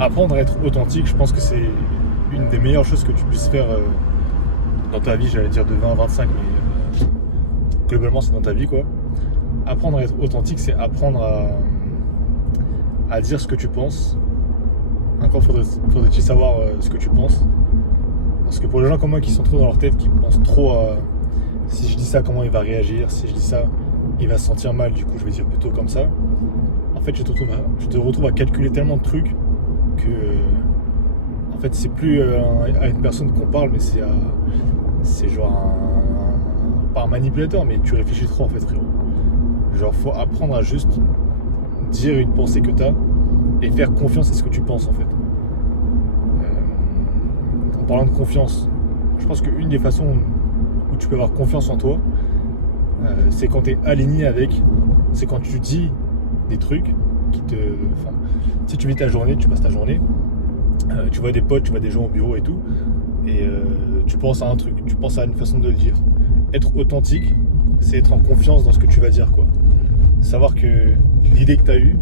apprendre à être authentique, je pense que c'est une des meilleures choses que tu puisses faire dans ta vie, j'allais dire de 20 à 25, mais globalement c'est dans ta vie quoi. Apprendre à être authentique, c'est apprendre à dire ce que tu penses. Encore faudrait-il savoir ce que tu penses. Parce que pour les gens comme moi qui sont trop dans leur tête, qui pensent trop à si je dis ça, comment il va réagir, si je dis ça, il va se sentir mal, du coup je vais dire plutôt comme ça. En fait, je te retrouve à calculer tellement de trucs que en fait c'est plus à une personne qu'on parle, mais c'est genre pas un manipulateur, mais tu réfléchis trop en fait, frérot. Genre faut apprendre à juste dire une pensée que t'as et faire confiance à ce que tu penses en fait. En parlant de confiance, je pense qu'une des façons où tu peux avoir confiance en toi, c'est quand tu es aligné avec, c'est quand tu dis des trucs qui te... Enfin, si tu vis ta journée, tu passes ta journée, tu vois des potes, tu vois des gens au bureau et tout, et tu penses à un truc, tu penses à une façon de le dire. Être authentique, c'est être en confiance dans ce que tu vas dire, quoi. Savoir que l'idée que tu as eue,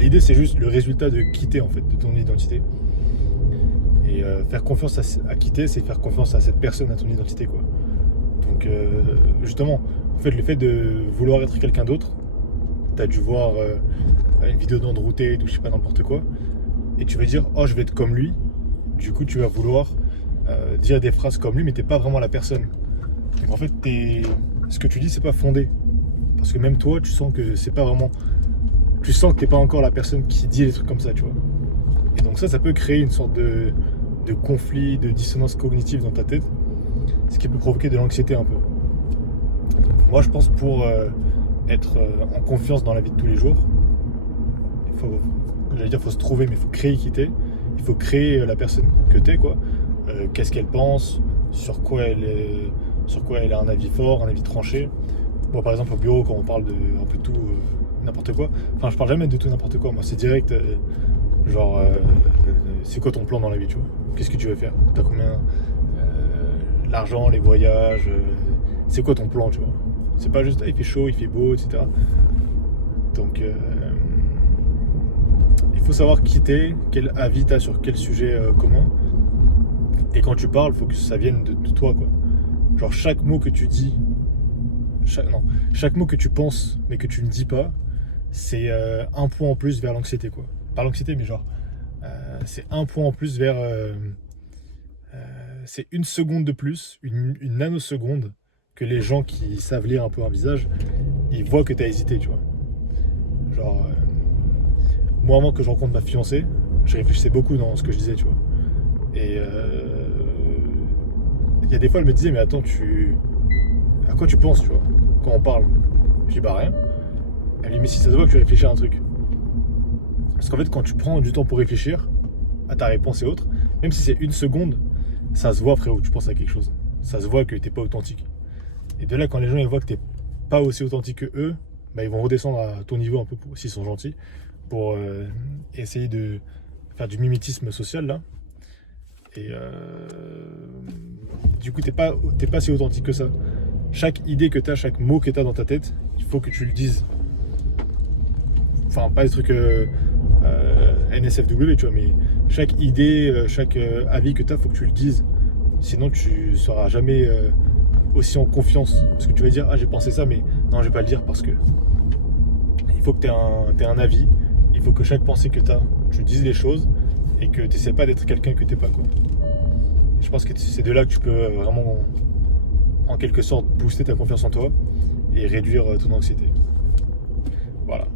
l'idée c'est juste le résultat de quitter en fait, de ton identité. Et faire confiance à quitter, c'est faire confiance à cette personne, à ton identité, quoi. Donc justement, en fait, le fait de vouloir être quelqu'un d'autre, t'as dû voir une vidéo d'Andrew Tate ou je sais pas n'importe quoi, et tu veux dire oh je vais être comme lui, du coup tu vas vouloir dire des phrases comme lui, mais t'es pas vraiment la personne. Donc en fait ce que tu dis c'est pas fondé, parce que même toi tu sens que c'est pas vraiment, tu sens que t'es pas encore la personne qui dit les trucs comme ça, tu vois. Et donc ça peut créer une sorte de conflit, de dissonance cognitive dans ta tête, ce qui peut provoquer de l'anxiété un peu. Moi je pense pour être en confiance dans la vie de tous les jours, faut se trouver, mais il faut créer quitter. Il faut créer la personne que t'es, quoi. Qu'est-ce qu'elle pense, sur quoi elle a un avis fort, un avis tranché. Moi par exemple au bureau quand on parle de un peu tout, n'importe quoi, enfin je parle jamais de tout n'importe quoi, moi c'est direct, c'est quoi ton plan dans la vie, tu vois, qu'est-ce que tu veux faire, t'as combien, l'argent, les voyages, c'est quoi ton plan, tu vois. C'est pas juste il fait chaud, il fait beau, etc. Donc il faut savoir quitter, quel avis t'as sur quel sujet commun. Et quand tu parles, il faut que ça vienne de toi, quoi. Genre chaque mot que tu dis, chaque mot que tu penses mais que tu ne dis pas, c'est un point en plus vers l'anxiété, quoi. Pas l'anxiété, mais genre c'est un point en plus vers c'est une seconde de plus, une nanoseconde, que les gens qui savent lire un peu un visage, ils voient que tu as hésité, tu vois. Genre moi avant que je rencontre ma fiancée, je réfléchissais beaucoup dans ce que je disais, tu vois. Et il y a des fois elle me disait mais attends, à quoi tu penses, tu vois, quand on parle. Je dis bah rien. Elle me dit mais si ça se voit que tu réfléchis à un truc. Parce qu'en fait quand tu prends du temps pour réfléchir à ta réponse et autres, même si c'est une seconde, ça se voit, frérot, tu penses à quelque chose. Ça se voit que t'es pas authentique. Et de là, quand les gens ils voient que t'es pas aussi authentique que eux, bah, ils vont redescendre à ton niveau un peu, s'ils sont gentils, pour essayer de faire du mimétisme social là. Et du coup, t'es pas si authentique que ça. Chaque idée que t'as, chaque mot que t'as dans ta tête, il faut que tu le dises. Enfin, pas des trucs NSFW, tu vois, mais chaque idée, chaque avis que t'as, faut que tu le dises. Sinon, tu seras jamais aussi en confiance. Parce que tu vas dire, ah, j'ai pensé ça, mais non, je vais pas le dire parce que. Il faut que t'aies un avis. Il faut que chaque pensée que t'as, tu dises les choses et que t'essaies pas d'être quelqu'un que t'es pas, quoi. Je pense que c'est de là que tu peux vraiment, en quelque sorte, booster ta confiance en toi et réduire ton anxiété. Voilà.